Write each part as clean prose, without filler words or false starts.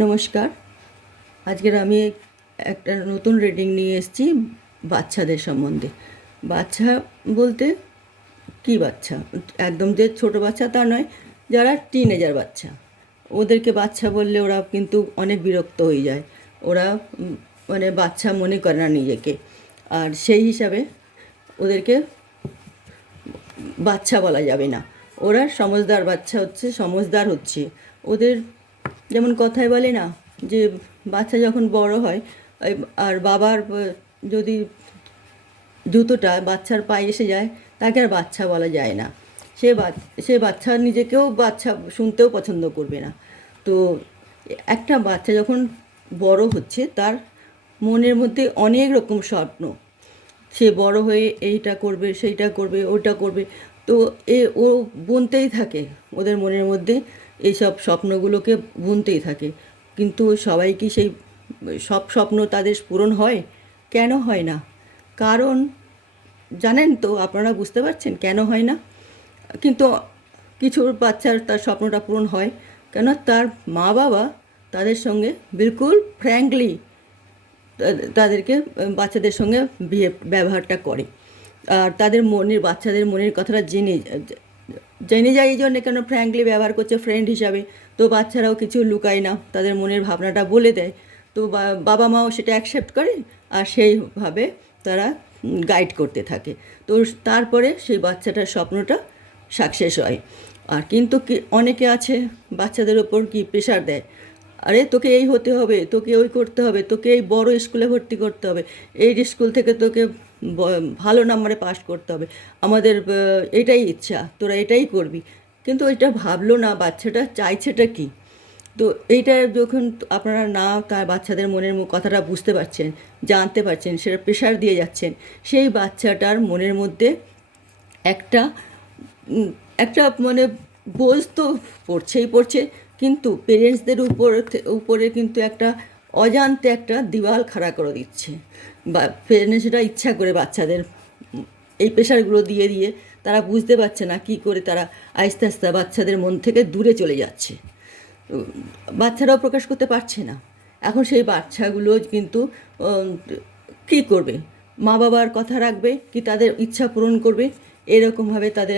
নমস্কার। আজকের আমি একটা নতুন রিডিং নিয়ে এসেছি বাচ্চাদের সম্বন্ধে। বাচ্চা বলতে কী বাচ্চা? একদম যে ছোট বাচ্চা তা নয়, যারা টিনেজার বাচ্চা। ওদেরকে বাচ্চা বললে ওরা কিন্তু অনেক বিরক্ত হয়ে যায়। ওরা মানে বাচ্চা মনে করে না নিজেকে। আর সেই হিসাবে ওদেরকে বাচ্চা বলা যাবে না। ওরা সমজদার বাচ্চা হচ্ছে, সমজদার হচ্ছে। ওদের যেমন কথায় বলে না যে বাচ্চা যখন বড় হয় আর বাবার যদি জুতোটা বাচ্চার পায়ে এসে যায়, তাকে আর বাচ্চা বলা যায় না। সে বাচ্চা নিজেকেও বাচ্চা শুনতেও পছন্দ করবে না। তো একটা বাচ্চা যখন বড় হচ্ছে, তার মনের মধ্যে অনেক রকম স্বপ্ন। সে বড় হয়ে এইটা করবে, সেইটা করবে, ওটা করবে। তো ও বুনতেই থাকে ওদের মনের মধ্যে, এইসব স্বপ্নগুলোকে বুনতেই থাকে। কিন্তু সবাই কি সেই সব স্বপ্ন তাদের পূরণ হয়? কেন হয় না? কারণ জানেন তো, আপনারা বুঝতে পারছেন কেন হয় না? কিন্তু কিছু বাচ্চার তার স্বপ্নটা পূরণ হয় কেন? তার মা বাবা তাদের সঙ্গে বিলকুল ফ্র্যাঙ্কলি তাদেরকে বাচ্চাদের সঙ্গে ব্যবহারটা করে। আর তাদের বাচ্চাদের মনের কথাটা জেনে জেনে যায়। এই জন্যে কেন ফ্র্যাঙ্কলি ব্যবহার করছে ফ্রেন্ড হিসাবে। তো বাচ্চারাও কিছু লুকায় না, তাদের মনের ভাবনাটা বলে দেয়। তো বাবা মাও সেটা অ্যাকসেপ্ট করে, আর সেইভাবে তারা গাইড করতে থাকে। তো তারপরে সেই বাচ্চাটার স্বপ্নটা সাকসেস হয়। আর কিন্তু কি অনেকে আছে বাচ্চাদের ওপর কি প্রেশার দেয়, আরে তোকে এই হতে হবে, তোকে ওই করতে হবে, তোকে এই বড় স্কুলে ভর্তি করতে হবে, এই স্কুল থেকে তোকে ভালো নাম্বারে পাস করতে হবে, আমাদের এটাই ইচ্ছা, তোরা এটাই করবি। কিন্তু এটা ভাবলো না বাচ্চাটা চাইছেটা কি। তো এইটা যখন আপনারা না তার বাচ্চাদের মনের কথাটা বুঝতে পারছেন, জানতে পারছেন, সেটা প্রেশার দিয়ে যাচ্ছেন, সেই বাচ্চাটার মনের মধ্যে একটা একটা মানে বোঝ তো পড়ছে। কিন্তু পেরেন্টসদের উপরে কিন্তু একটা অজান্তে একটা দিওয়াল খাড়া করে দিচ্ছে। বা পেরেন্টসরা ইচ্ছা করে বাচ্চাদের এই প্রেশারগুলো দিয়ে দিয়ে তারা বুঝতে পারছে না কি করে তারা আস্তে আস্তে বাচ্চাদের মন থেকে দূরে চলে যাচ্ছে। বাচ্চারাও প্রকাশ করতে পারছে না। এখন সেই বাচ্চাগুলো কিন্তু কী করবে? মা বাবার কথা রাখবে কি তাদের ইচ্ছা পূরণ করবে? এরকমভাবে তাদের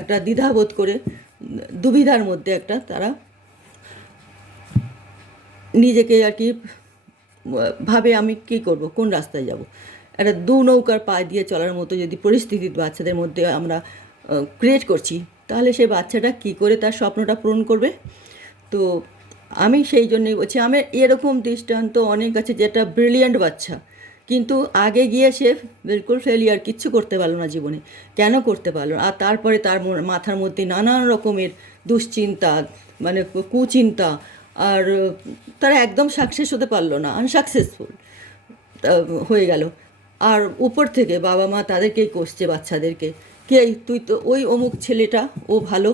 একটা দ্বিধাবোধ করে, দুবিধার মধ্যে একটা তারা নিজেকে আর কি ভাবে, আমি কী করব, কোন রাস্তায় যাব। একটা দু নৌকার পা দিয়ে চলার মতো যদি পরিস্থিতি বাচ্চাদের মধ্যে আমরা ক্রিয়েট করছি, তাহলে সেই বাচ্চাটা কী করে তার স্বপ্নটা পূরণ করবে? তো আমি সেই জন্যই বলছি, আমার এরকম দৃষ্টান্ত অনেক আছে, যেটা ব্রিলিয়ান্ট বাচ্চা, কিন্তু আগে গিয়ে সে বিলকুল ফেলিয়ার, কিচ্ছু করতে পারলো না জীবনে। কেন করতে পারলো না? আর তারপরে তার মাথার মধ্যে নানান রকমের দুশ্চিন্তা, মানে কুচিন্তা। আর তারা একদম সাকসেস হতে পারলো না, আনসাকসেসফুল হয়ে গেল। আর উপর থেকে বাবা মা তাদেরকেই কষছে, বাচ্চাদেরকে, কে তুই তো ওই অমুক ছেলেটা ও ভালো,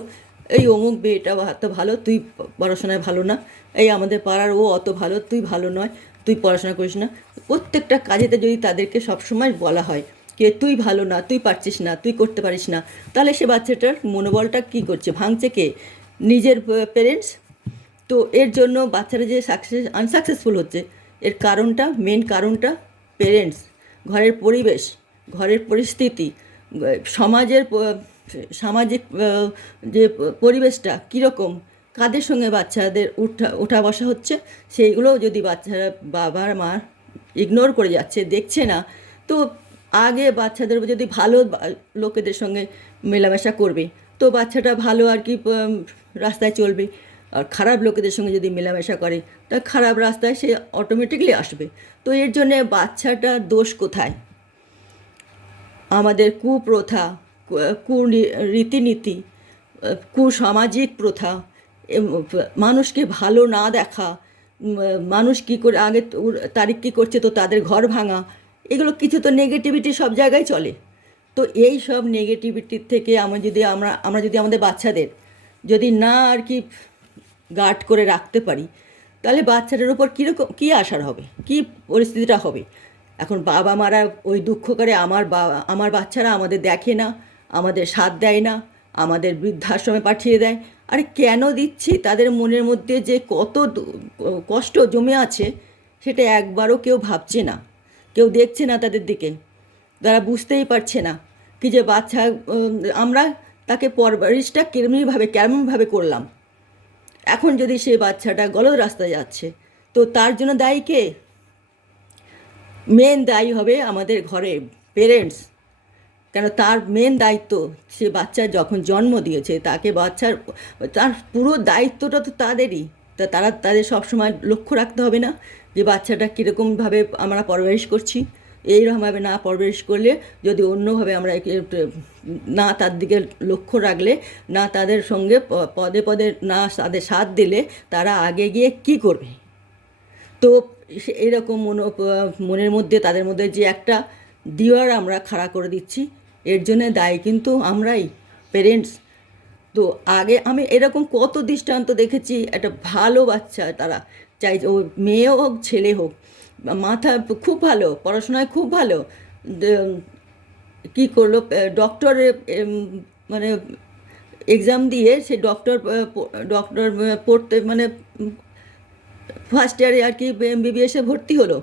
এই অমুক মেয়েটা অত ভালো, তুই পড়াশোনায় ভালো না, এই আমাদের পাড়ার ও অত ভালো, তুই ভালো নয়, তুই পড়াশোনা করিস না। প্রত্যেকটা কাজেতে যদি তাদেরকে সবসময় বলা হয় কে তুই ভালো না, তুই পারছিস না, তুই করতে পারিস না, তাহলে সে বাচ্চাটার মনোবলটা কী করছে, ভাঙছে কে? নিজের পেরেন্টস। তো এর জন্য বাচ্চারা যে আনসাকসেসফুল হচ্ছে, এর কারণটা, মেন কারণটা পেরেন্টস, ঘরের পরিবেশ, ঘরের পরিস্থিতি, সমাজের সামাজিক যে পরিবেশটা কীরকম, কাদের সঙ্গে বাচ্চাদের ওঠা বসা হচ্ছে, সেইগুলো যদি বাচ্চারা বাবার মা ইগনোর করে যাচ্ছে, দেখছে না, তো আগে বাচ্চাদের যদি ভালো লোকেদের সঙ্গে মেলামেশা করবে, তো বাচ্চাটা ভালো আর কি রাস্তায় চলবে। আর খারাপ লোকেদের সঙ্গে যদি মেলামেশা করে, তা খারাপ রাস্তায় সে অটোমেটিকলি আসবে। তো এর জন্যে বাচ্চাটার দোষ কোথায়? আমাদের কুপ্রথা, রীতিনীতি, কুসামাজিক প্রথা, মানুষকে ভালো না দেখা, মানুষ কী করে আগে তারিখ কী করছে তো তাদের ঘর ভাঙা, এগুলো কিছু তো নেগেটিভিটি সব জায়গায় চলে। তো এই সব নেগেটিভিটির থেকে আমরা যদি আমাদের বাচ্চাদের যদি না আর কি গার্ড করে রাখতে পারি, তাহলে বাচ্চাটার উপর কী আসার হবে, কী পরিস্থিতিটা হবে? এখন বাবা মারা ওই দুঃখ করে, আমার বাচ্চারা আমাদের দেখে না, আমাদের সাথ দেয় না, আমাদের বৃদ্ধাশ্রমে পাঠিয়ে দেয়, আরে কেন দিচ্ছি, তাদের মনের মধ্যে যে কত কষ্ট জমে আছে সেটা একবারও কেউ ভাবছে না, কেউ দেখছে না তাদের দিকে। তারা বুঝতেই পারছে না কি যে বাচ্চা, আমরা তাকে পরবরিশটা কেমনভাবে করলাম। এখন যদি সেই বাচ্চাটা গলদ রাস্তায় যাচ্ছে, তো তার জন্য দায়ী কে? মেন দায়ী হবে আমাদের ঘরে পেরেন্টস। কেন, তার মেন দায়িত্ব, সে বাচ্চা যখন জন্ম দিয়েছে তাকে তার পুরো দায়িত্বটা তো তাদেরই। তারা তাদের সবসময় লক্ষ্য রাখতে হবে না যে বাচ্চাটা কীরকমভাবে আমরা পরবরিশ করছি। এইরকমভাবে না পরবরিশ করলে, যদি অন্যভাবে আমরা না তার দিকে লক্ষ্য রাখলে, না তাদের সঙ্গে পদে পদে না তাদের সাথ দিলে, তারা আগে গিয়ে কি করবে? তো এরকম মনের মধ্যে তাদের মধ্যে যে একটা দিওয়ার আমরা খাড়া করে দিচ্ছি, এর জন্য দায়ী কিন্তু আমরাই, পেরেন্টস। তো আগে আমি এরকম কত দৃষ্টান্ত দেখেছি, একটা ভালো বাচ্চা, তারা চাই ও মেয়ে হোক ছেলে হোক, মাথা খুব ভালো, পড়াশোনায় খুব ভালো, কী করলো, ডক্টরে মানে এক্সাম দিয়ে সে ডক্টর ডক্টর পড়তে মানে ফার্স্ট ইয়ারে আর কি এমবিবিএসে ভর্তি হলো।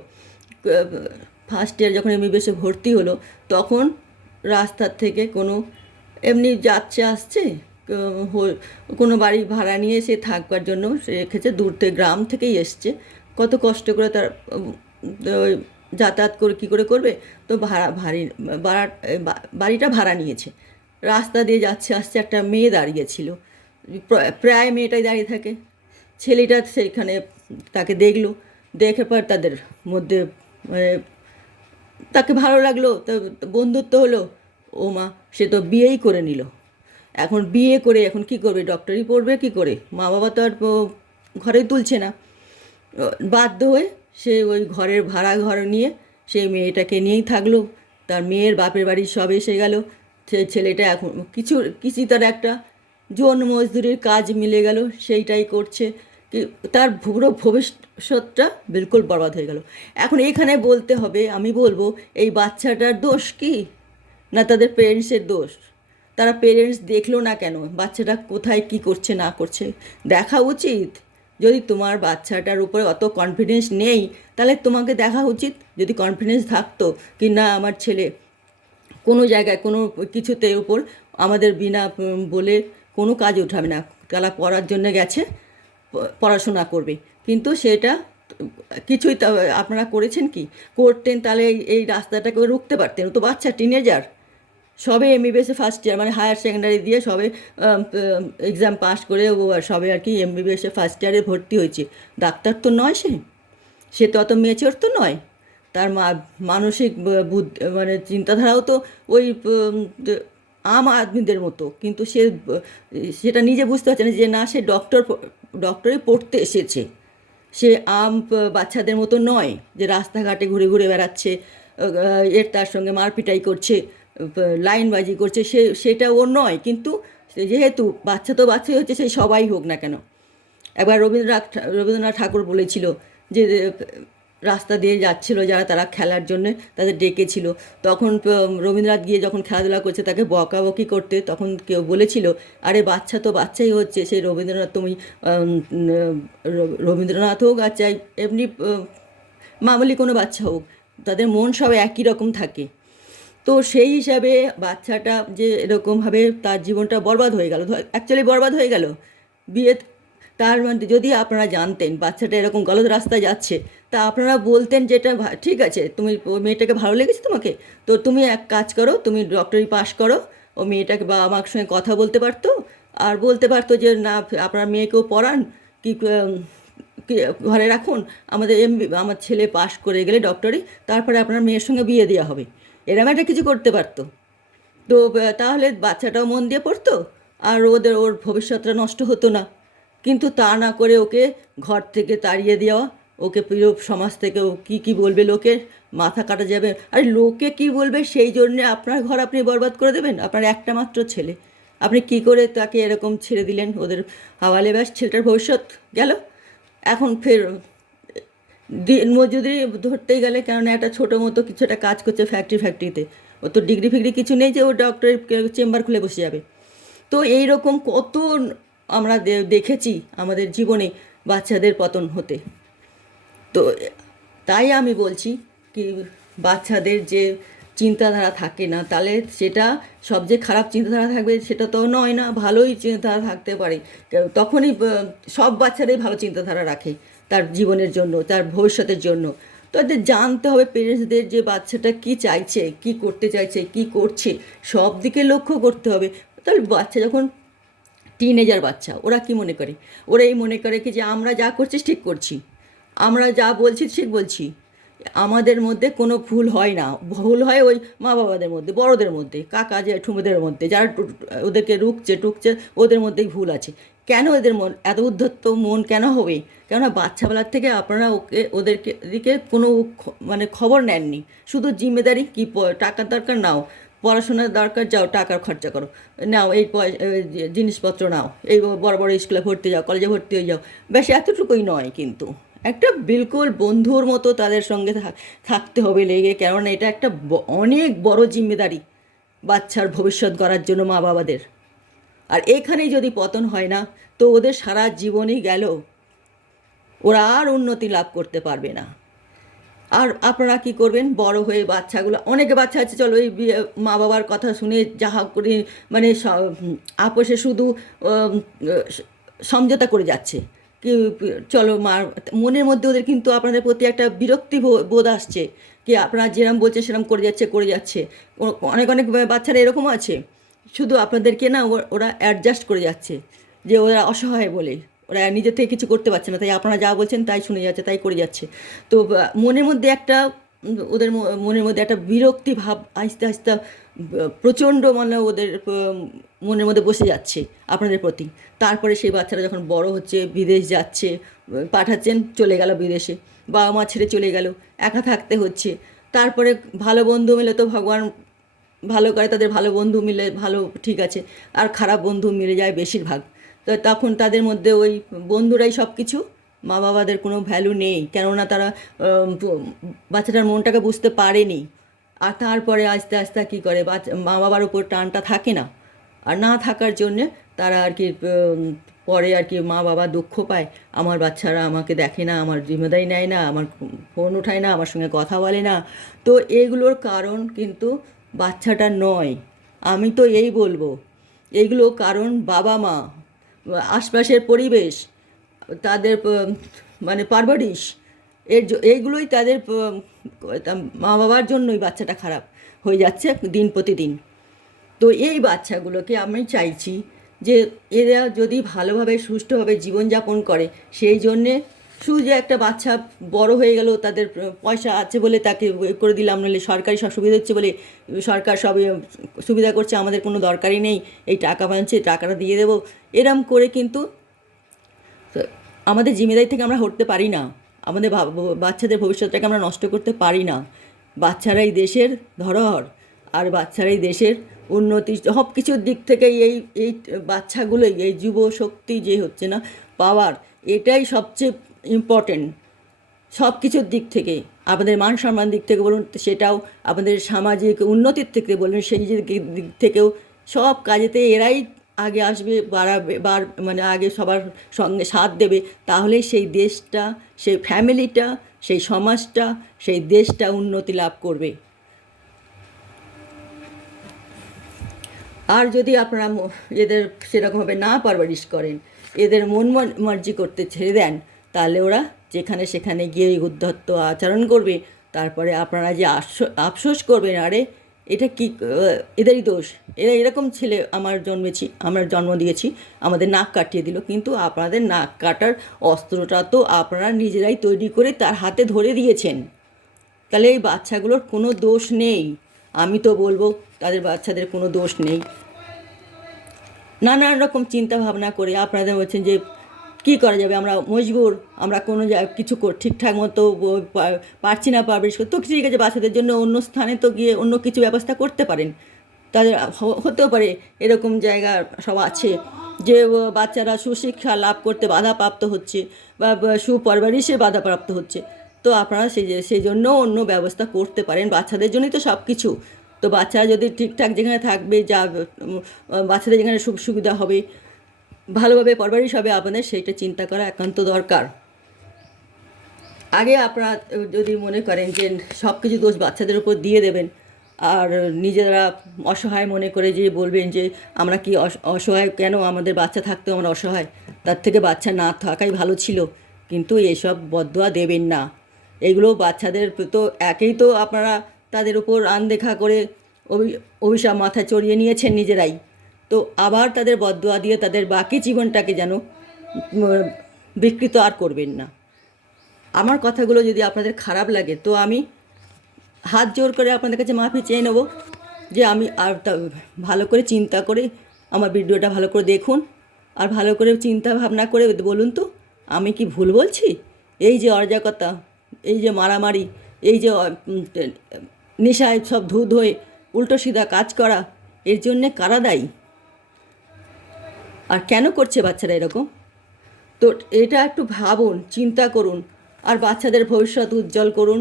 ফার্স্ট ইয়ার যখন এমবিবিএসে ভর্তি হলো, তখন রাস্তার থেকে কোনো এমনি যাচ্ছে আসছে, কোনো বাড়ি ভাড়া নিয়ে সে থাকবার জন্য সে রেখেছে, দূর থেকে গ্রাম থেকেই এসছে, কত কষ্ট করে তার ওই যাতায়াত করে কী করে করবে, তো বাড়িটা ভাড়া নিয়েছে। রাস্তা দিয়ে যাচ্ছে আসছে, একটা মেয়ে দাঁড়িয়েছিল, প্রায় মেয়েটাই দাঁড়িয়ে থাকে। ছেলেটা সেইখানে তাকে দেখলো, দেখে পর তাদের মধ্যে মানে তাকে ভালো লাগলো, তো বন্ধুত্ব হলো। ও মা, সে তো বিয়েই করে নিল। এখন বিয়ে করে এখন কি করবে, ডক্টরি পড়বে কি করে? মা বাবা তো আর ঘরে তুলছে না। বাধ্য হয়ে সে ওই ভাড়া ঘর নিয়ে সেই মেয়েটাকে নিয়েই থাকলো। তার মেয়ের বাপের বাড়ি সব এসে গেল। সেই ছেলেটা এখন কিছু তার একটা জন মজদুরির কাজ মিলে গেল, সেইটাই করছে। তার পুরো ভবিষ্যৎটা বিলকুল বরবাদ হয়ে গেল। এখন এখানে বলতে হবে, আমি বলবো, এই বাচ্চাটার দোষ কি, না তাদের পেরেন্টসের দোষ? তারা পেরেন্টস দেখলো না কেন, বাচ্চাটা কোথায় কি করছে না করছে? দেখা উচিত। যদি তোমার বাচ্চাটার উপরে অত কনফিডেন্স নেই, তাহলে তোমাকে দেখা উচিত। যদি কনফিডেন্স থাকতো কি না, আমার ছেলে কোনো জায়গায় কোনো কিছুতে উপর আমাদের বিনা বলে কোনো কাজ উঠাবে না, তারা পড়ার জন্য গেছে, পড়াশোনা করবে, কিন্তু সেটা কিছুই আপনারা করেছেন কি? করতেন তাহলে এই রাস্তাটাকে রুখতে পারতেন। ও তো বাচ্চা, টিনেজার, সবে এমবিবিএসে ফার্স্ট ইয়ার, মানে হায়ার সেকেন্ডারি দিয়ে সবে এক্সাম পাস করে ও সবে আর কি এমবিবিএসে ফার্স্ট ইয়ারে ভর্তি হয়েছে। ডাক্তার তো নয়, সে তো অত মেচিওর তো নয়। তার মানসিক মানে চিন্তাধারাও তো ওই আম আদমিদের মতো, কিন্তু সেটা নিজে বুঝতে পারছে না যে না, সে ডক্টরে পড়তে এসেছে। সে বাচ্চাদের মতো নয় যে রাস্তাঘাটে ঘুরে ঘুরে বেড়াচ্ছে, এর তার সঙ্গে মারপিটাই করছে, লাইনবাজি করছে, সেটা ওর নয়। কিন্তু যেহেতু বাচ্চা তো বাচ্চাই হচ্ছে, সেই সবাই হোক না কেন। একবার রবীন্দ্রনাথ ঠাকুর বলেছিল যে রাস্তা দিয়ে যাচ্ছিল যারা, তারা খেলার জন্য তাদের ডেকেছিল। তখন রবীন্দ্রনাথ গিয়ে যখন খেলাধুলা করছে তাকে বকাবকি করতে, তখন কেউ বলেছিল, আরে বাচ্চা তো বাচ্চাই হচ্ছে। সেই রবীন্দ্রনাথ, তুমি রবীন্দ্রনাথ হোক আর চাই এমনি মামুলি কোনো বাচ্চা হোক, তাদের মন সব একই রকম থাকে। তো সেই হিসাবে বাচ্চাটা যে এরকমভাবে তার জীবনটা বরবাদ হয়ে গেল, অ্যাকচুয়ালি বরবাদ হয়ে গেল বিয়ে। তার মানে যদি আপনারা জানতেন বাচ্চাটা এরকম গলদ রাস্তায় যাচ্ছে, তা আপনারা বলতেন যেটা ঠিক আছে, তুমি ওই মেয়েটাকে ভালো লেগেছে তোমাকে, তো তুমি এক কাজ করো, তুমি ডক্টরি পাস করো। ও মেয়েটাকে বা আমার সঙ্গে কথা বলতে পারতো, আর বলতে পারতো যে না, আপনার মেয়েকেও পড়ান, কি ঘরে রাখুন, আমার ছেলে পাস করে গেলে ডক্টরি, তারপরে আপনার মেয়ের সঙ্গে বিয়ে দেওয়া হবে। এরম একটা কিছু করতে পারতো। তো তাহলে বাচ্চাটাও মন দিয়ে পড়তো, আর ওর ভবিষ্যৎটা নষ্ট হতো না। কিন্তু তা না করে ওকে ঘর থেকে তাড়িয়ে দেওয়া, ওকে প্রিয় সমাজ থেকে, ও কী বলবে, লোকের মাথা কাটা যাবে। আর লোকে কি বলবে সেই জন্যে আপনার ঘর আপনি বরবাদ করে দেবেন? আপনার একটা মাত্র ছেলে, আপনি কি করে তাকে এরকম ছেড়ে দিলেন ওদের হাওয়ালে? ব্যাস, ছেলেটার ভবিষ্যৎ গেল। এখন ফের দিন মজুরি ধরতেই গেলে, কেননা একটা ছোটো মতো কিছু একটা কাজ করছে ফ্যাক্টরিতে, ও তো ডিগ্রি ফিগ্রি কিছু নেই যে ও ডক্টরের চেম্বার খুলে বসে যাবে। তো এই রকম কত আমরা দেখেছি আমাদের জীবনে বাচ্চাদের পতন হতে। তো তাই আমি বলছি কি, বাচ্চাদের যে চিন্তাধারা থাকে না, তাহলে সেটা সব যে খারাপ চিন্তাধারা থাকবে সেটা তো নয় না, ভালোই চিন্তাধারা থাকতে পারে। তখনই সব বাচ্চারাই ভালো চিন্তাধারা রাখে তার জীবনের জন্য, তার ভবিষ্যতের জন্য। তো এদের জানতে হবে পেরেন্টসদের যে বাচ্চাটা কি চাইছে, কি করতে চাইছে, কি করছে, সব দিকে লক্ষ্য করতে হবে। তাহলে বাচ্চা যখন টিনেজার বাচ্চা, ওরা কি মনে করে? ওরা এই মনে করে কি যে আমরা যা করছি ঠিক করছি, আমরা যা বলছি ঠিক বলছি, আমাদের মধ্যে কোনো ভুল হয় না। ভুল হয় ওই মা বাবাদের মধ্যে, বড়দের মধ্যে, কাকা ঠুমুদের মধ্যে, যারা ওদেরকে টুকছে ওদের মধ্যেই ভুল আছে। কেন এদের মন এত উদ্ধত্ত মন কেন হবে? কেননা বাচ্চাবেলার থেকে আপনারা ওদেরকে দিকে কোনো মানে খবর নেননি। শুধু জিম্মেদারি কি, টাকার দরকার নাও, পড়াশোনার দরকার যাও, টাকার খরচা করো, নাও এই জিনিসপত্র নাও, এই বড় বড় স্কুলে ভর্তি যাও, কলেজে ভর্তি হয়ে যাও, ব্যাস এতটুকুই নয়। কিন্তু একটা বিলকুল বন্ধুর মতো তাদের সঙ্গে থাকতে হবে লেগে, কেননা এটা একটা অনেক বড় জিম্মেদারি বাচ্চার ভবিষ্যৎ গড়ার জন্য মা বাবাদের। আর এখানেই যদি পতন হয় না, তো ওদের সারা জীবনই গেল, ওরা আর উন্নতি লাভ করতে পারবে না। আর আপনারা কি করবেন? বড় হয়ে বাচ্চাগুলো, অনেকে বাচ্চা আছে চলো এই মা বাবার কথা শুনে যাহা করে মানে আপোষে শুধু সমঝোতা করে যাচ্ছে কি, চলো মার মনের মধ্যে ওদের কিন্তু আপনাদের প্রতি একটা বিরক্তি বোধ আসছে কি, আপনারা যেরকম বলছে সেরকম করে যাচ্ছে। অনেক অনেক বাচ্চারা এরকমও আছে, শুধু আপনাদেরকে না ওরা অ্যাডজাস্ট করে যাচ্ছে, যে ওরা অসহায় বলে ওরা নিজের থেকে কিছু করতে পারছে না, তাই আপনারা যা বলছেন তাই শুনে যাচ্ছে, তাই করে যাচ্ছে। তো মনের মধ্যে একটা ওদের মনের মধ্যে একটা বিরক্তি ভাব আস্তে আস্তে প্রচণ্ড মানে ওদের মনের মধ্যে বসে যাচ্ছে আপনাদের প্রতি। তারপরে সেই বাচ্চারা যখন বড় হচ্ছে, বিদেশ যাচ্ছে, পাঠাচ্ছেন, চলে গেল বিদেশে, বাবা মা ছেড়ে চলে গেল, একা থাকতে হচ্ছে। তারপরে ভালো বন্ধু মিলে তো ভগবান ভালো করে, তাদের ভালো বন্ধু মিলে ভালো ঠিক আছে, আর খারাপ বন্ধু মিলে যায় বেশিরভাগ। তো তখন তাদের মধ্যে ওই বন্ধুরাই সব কিছু, মা বাবাদের কোনো ভ্যালু নেই, কেননা তারা বাচ্চাটার মনটাকে বুঝতে পারেনি। আর তারপরে আস্তে আস্তে কী করে, মা বাবার উপর টানটা থাকে না, আর না থাকার জন্যে তারা আর কি পরে আর কি মা বাবা দুঃখ পায়, আমার বাচ্চারা আমাকে দেখে না, আমার জিম্মেদারি নেয় না, আমার ফোন উঠায় না, আমার সঙ্গে কথা বলে না। তো এগুলোর কারণ কিন্তু বাচ্চাটা নয়, আমি তো এই বলবো এইগুলো কারণ বাবা মা, আশপাশের পরিবেশ, তাদের মানে পারভারিশ, এইগুলোই তাদের মা বাবার জন্যই বাচ্চাটা খারাপ হয়ে যাচ্ছে দিন প্রতিদিন। তো এই বাচ্চাগুলোকে আমি চাইছি যে এরা যদি ভালোভাবে সুষ্ঠুভাবে জীবনযাপন করে, সেই জন্যে শুধু যে একটা বাচ্চা বড় হয়ে গেল, তাদের পয়সা আছে বলে তাকে করে দিলাম, নাহলে সরকারি সব সুবিধা হচ্ছে বলে সরকার সব সুবিধা করছে, আমাদের কোনো দরকারই নেই, এই টাকা পাচ্ছে টাকাটা দিয়ে দেবো, এরম করে কিন্তু আমাদের জিম্মেদারি থেকে আমরা হটতে পারি না, আমাদের বাচ্চাদের ভবিষ্যৎটাকে আমরা নষ্ট করতে পারি না। বাচ্চারাই দেশের ধরোহর, আর বাচ্চারাই দেশের উন্নতি, সব কিছুর দিক থেকে এই এই বাচ্চাগুলোই, এই যুব শক্তি যে হচ্ছে না পাওয়ার, এটাই সবচেয়ে ইম্পর্টেন্ট সব কিছুর দিক থেকে। আপনাদের মান সম্মান দিক থেকে বলুন সেটাও, আপনাদের সামাজিক উন্নতির থেকে বলুন সেই দিক থেকেও, সব কাজেতে এরাই আগে আসবে, বাড়াবে, মানে আগে সবার সঙ্গে সাথ দেবে, তাহলে সেই দেশটা, সেই ফ্যামিলিটা, সেই সমাজটা, সেই দেশটা উন্নতি লাভ করবে। আর যদি আপনারা এদের সেরকমভাবে না পারভারিশ করেন, এদের মন মর্জি করতে ছেড়ে দেন, তাহলে ওরা যেখানে সেখানে গিয়ে উদ্ধত্ত আচরণ করবে। তারপরে আপনারা যে আফসোস করবেন, আরে এটা কি এদেরই দোষ, এরা এরকম ছেলে আমরা জন্ম দিয়েছি, আমাদের নাক কাটিয়ে দিল। কিন্তু আপনাদের নাক কাটার অস্ত্রটা তো আপনারা নিজেরাই তৈরি করে তার হাতে ধরে দিয়েছেন, তাহলে এই বাচ্চাগুলোর কোনো দোষ নেই। আমি তো বলবো তাদের বাচ্চাদের কোনো দোষ নেই। নানান রকম চিন্তা ভাবনা করে আপনাদের বলছেন যে কী করা যাবে, আমরা মজবুর, আমরা কোনো কিছু ঠিকঠাক মতো পারছি না পারবেশ করতে, তো ঠিক আছে বাচ্চাদের জন্য অন্য স্থানে তো গিয়ে অন্য কিছু ব্যবস্থা করতে পারেন। তাদের হতেও পারে এরকম জায়গা সব আছে যে বাচ্চারা সুশিক্ষা লাভ করতে বাধাপ্রাপ্ত হচ্ছে বা সুপরবারিশে বাধাপ্রাপ্ত হচ্ছে, তো আপনারা সেই জন্য অন্য ব্যবস্থা করতে পারেন। বাচ্চাদের জন্যই তো সব কিছু। তো বাচ্চারা যদি ঠিকঠাক যেখানে থাকবে, যা বাচ্চাদের যেখানে সুবিধা হবে, ভালোভাবে পরবরিশ হবে আপনাদের, সেইটা চিন্তা করা একান্ত দরকার। আগে আপনারা যদি মনে করেন যে সব কিছু দোষ বাচ্চাদের উপর দিয়ে দেবেন আর নিজেরা অসহায় মনে করে যে বলবেন যে আমরা কি অসহায়, কেন আমাদের বাচ্চা থাকতেও আমরা অসহায়, তার থেকে বাচ্চা না থাকাই ভালো ছিল, কিন্তু এসব বদদোয়া দেবেন না। এগুলো বাচ্চাদের তো একেই তো আপনারা তাদের উপর আনদেখা করে অভিশাপ মাথায় চড়িয়ে নিয়েছেন নিজেরাই, তো আবার তাদের বদদোয়া দিয়ে তাদের বাকি জীবনটাকে যেন বিকৃত আর করবেন না। আমার কথাগুলো যদি আপনাদের খারাপ লাগে তো আমি হাত জোর করে আপনাদের কাছে মাফি চেয়ে নেব, যে আমি আর ভালো করে চিন্তা করে আমার ভিডিওটা ভালো করে দেখুন, আর ভালো করে চিন্তা ভাবনা করে বলুন তো আমি কি ভুল বলছি। এই যে অরাজকতা, এই যে মারামারি, এই যে নেশায় সব ধুধ হয়ে উল্টো সিধা কাজ করা, এর জন্যে কারা দায়ী, আর কেন করছে বাচ্চারা এরকম? তো এটা একটু ভাবুন, চিন্তা করুন, আর বাচ্চাদের ভবিষ্যৎ উজ্জ্বল করুন।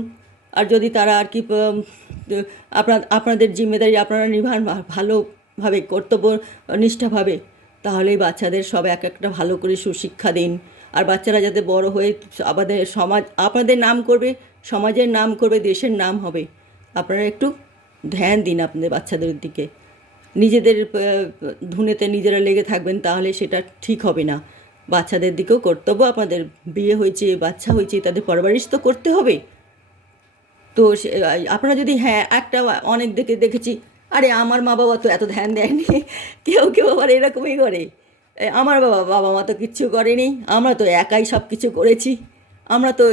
আর যদি তারা আর কি আপনাদের জিম্মেদারি আপনারা নিভান ভালোভাবে, কর্তব্যনিষ্ঠাভাবে, তাহলেই বাচ্চাদের সব এক একটা ভালো করে সুশিক্ষা দিন। আর বাচ্চারা যাতে বড় হয়ে আমাদের সমাজ আপনাদের নাম করবে, সমাজের নাম করবে, দেশের নাম হবে। আপনারা একটু ধ্যান দিন আপনাদের বাচ্চাদের দিকে। নিজেদের ধুনেতে নিজেরা লেগে থাকবেন তাহলে সেটা ঠিক হবে না। বাচ্চাদের দিকেও কর্তব্য, আপনাদের বিয়ে হয়েছে, বাচ্চা হয়েছে, তাদের পরবরিশ তো করতে হবে। তো আপনারা যদি, হ্যাঁ একটা অনেক দেখেছি, আরে আমার মা বাবা তো এত ধ্যান দেয়নি, কেউ কেউ আবার এরকমই করে, আমার বাবা মা তো কিচ্ছু করেনি, আমরা তো একাই সব কিছু করেছি, আমরা তো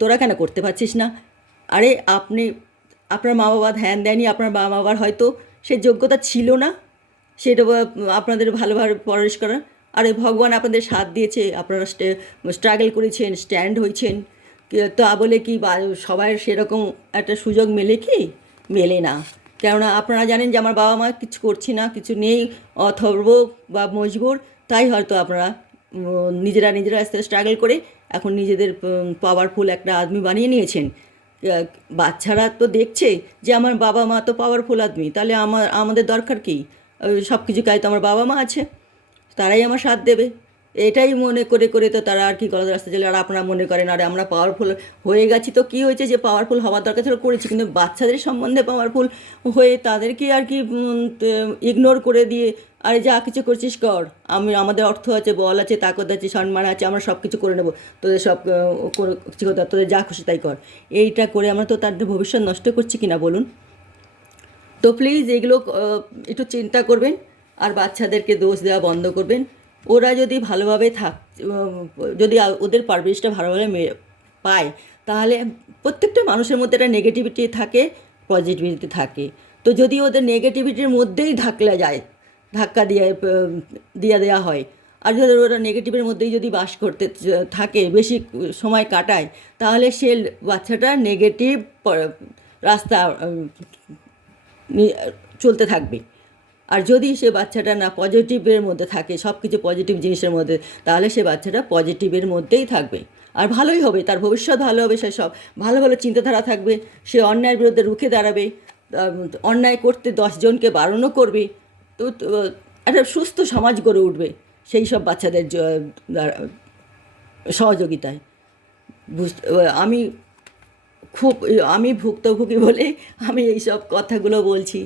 তোরা কেন করতে পারছিস না। আরে আপনার মা বাবা ধ্যান দেয়নি, আপনার মা বাবার হয়তো সে যোগ্যতা ছিল না সেটা আপনাদের ভালোভাবে পরবরিশ করার। আরে ভগবান আপনাদের সাথ দিয়েছে, আপনারা স্ট্রাগল করেছেন, স্ট্যান্ড হয়েছেন, তা বলে কি সবাই সেরকম একটা সুযোগ মেলে কি? মেলে না। কেননা আপনারা জানেন যে আমার বাবা মা কিছু করছি না, কিছু নেই, অথর্ব বা মজবুর, তাই হয়তো আপনারা নিজেরা আস্তে স্ট্রাগল করে এখন নিজেদের পাওয়ারফুল একটা আদমি বানিয়ে নিয়েছেন। বাচ্চারা তো দেখছে যে আমার বাবা মা তো পাওয়ারফুল আদমি, তাহলে আমাদের দরকার কী? সব কিছু কাজ তো আমার বাবা মা আছে, তারাই আমার সাথ দেবে, এটাই মনে করে তো তারা আর কি গলদ রাস্তা চলে। আর আপনারা মনে করেন আরে আমরা পাওয়ারফুল হয়ে গেছি, তো কী হয়েছে যে পাওয়ারফুল হওয়ার দরকার ছিল করেছি, কিন্তু বাচ্চাদের সম্বন্ধে পাওয়ারফুল হয়ে তাদেরকে আর কি ইগনোর করে দিয়ে আরে যা কিছু করছিস কর, আমাদের অর্থ আছে, বল আছে, তাকত আছে, সম্মান আছে, আমরা সব কিছু করে নেবো, তোদের সব কিছু করতে, তোদের যা খুশি তাই কর, এইটা করে আমরা তো তাদের ভবিষ্যৎ নষ্ট করছি কিনা বলুন? তো প্লিজ এগুলো একটু চিন্তা করবেন, আর বাচ্চাদেরকে দোষ দেওয়া বন্ধ করবেন। ওরা যদি ভালোভাবে যদি ওদের পারভেজটা ভালোভাবে পায়, তাহলে প্রত্যেকটা মানুষের মধ্যে একটা নেগেটিভিটি থাকে, পজিটিভিটি থাকে। তো যদি ওদের নেগেটিভিটির মধ্যেই ধাক্কা দিয়ে দেওয়া হয়, আর যদি ওরা নেগেটিভের মধ্যেই যদি বাস করতে থাকে, বেশি সময় কাটায়, তাহলে সে বাচ্চাটা নেগেটিভ রাস্তা চলতে থাকবে। আর যদি সে বাচ্চাটা না পজিটিভের মধ্যে থাকে, সব কিছু পজিটিভ জিনিসের মধ্যে, তাহলে সে বাচ্চাটা পজিটিভের মধ্যেই থাকবে, আর ভালোই হবে, তার ভবিষ্যৎ ভালো হবে, সে সব ভালো ভালো চিন্তাধারা থাকবে, সে অন্যায়ের বিরুদ্ধে রুখে দাঁড়াবে, অন্যায় করতে 10 জনকে বারণও করবে। তো একটা সুস্থ সমাজ গড়ে উঠবে সেই সব বাচ্চাদের সহযোগিতায়। আমি আমি ভুক্তভোগী বলে আমি এইসব কথাগুলো বলছি।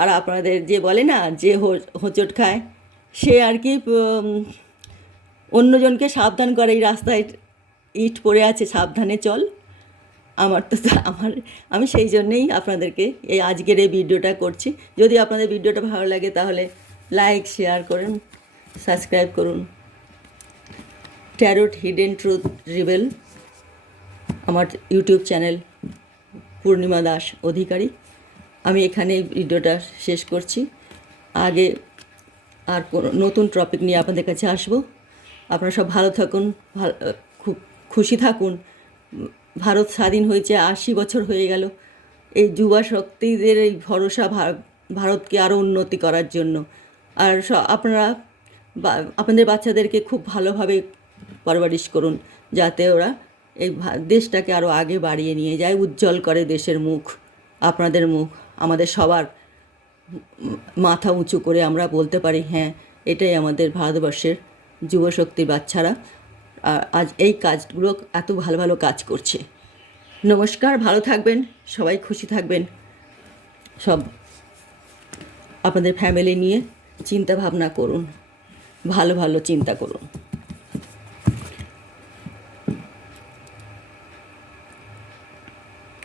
আর আপনাদের যে বলে না যে হোঁচট খায়, সে আর কি অন্যজনকে সাবধান করে, এই রাস্তায় ইট পড়ে আছে সাবধানে চল। আমি সেই জন্যেই আপনাদেরকে আজকের এই ভিডিওটা করছি। যদি আপনাদের ভিডিওটা ভালো লাগে তাহলে লাইক, শেয়ার করুন, সাবস্ক্রাইব করুন। ট্যারোট হিডেন ট্রুথ রিভেল আমার ইউটিউব চ্যানেল, পূর্ণিমা দাস অধিকারী। আমি এখানে ভিডিওটা শেষ করছি। আগে আর কোনো নতুন টপিক নিয়ে আপনাদের কাছে আসব। আপনারা সব ভালো থাকুন, খুব খুশি থাকুন। ভারত স্বাধীন হয়েছে, 80 বছর হয়ে গেল। এই যুবা শক্তিদের এই ভরসা ভারতকে আরও উন্নতি করার জন্য। আর আপনারা আপনাদের বাচ্চাদেরকে খুব ভালোভাবে পরবরিশ করুন, যাতে ওরা এই দেশটাকে আরও আগে বাড়িয়ে নিয়ে যায়, উজ্জ্বল করে দেশের মুখ, আপনাদের মুখ, আমাদের সবার মাথা উঁচু করে আমরা বলতে পারি হ্যাঁ এটাই আমাদের ভারতবর্ষের যুবশক্তির বাচ্চারা আজ এই কাজগুলো এত ভালো ভালো কাজ করছে। নমস্কার, ভালো থাকবেন, সবাই খুশি থাকবেন, সব আপনাদের ফ্যামিলি নিয়ে চিন্তা ভাবনা করুন, ভালো ভালো চিন্তা করুন।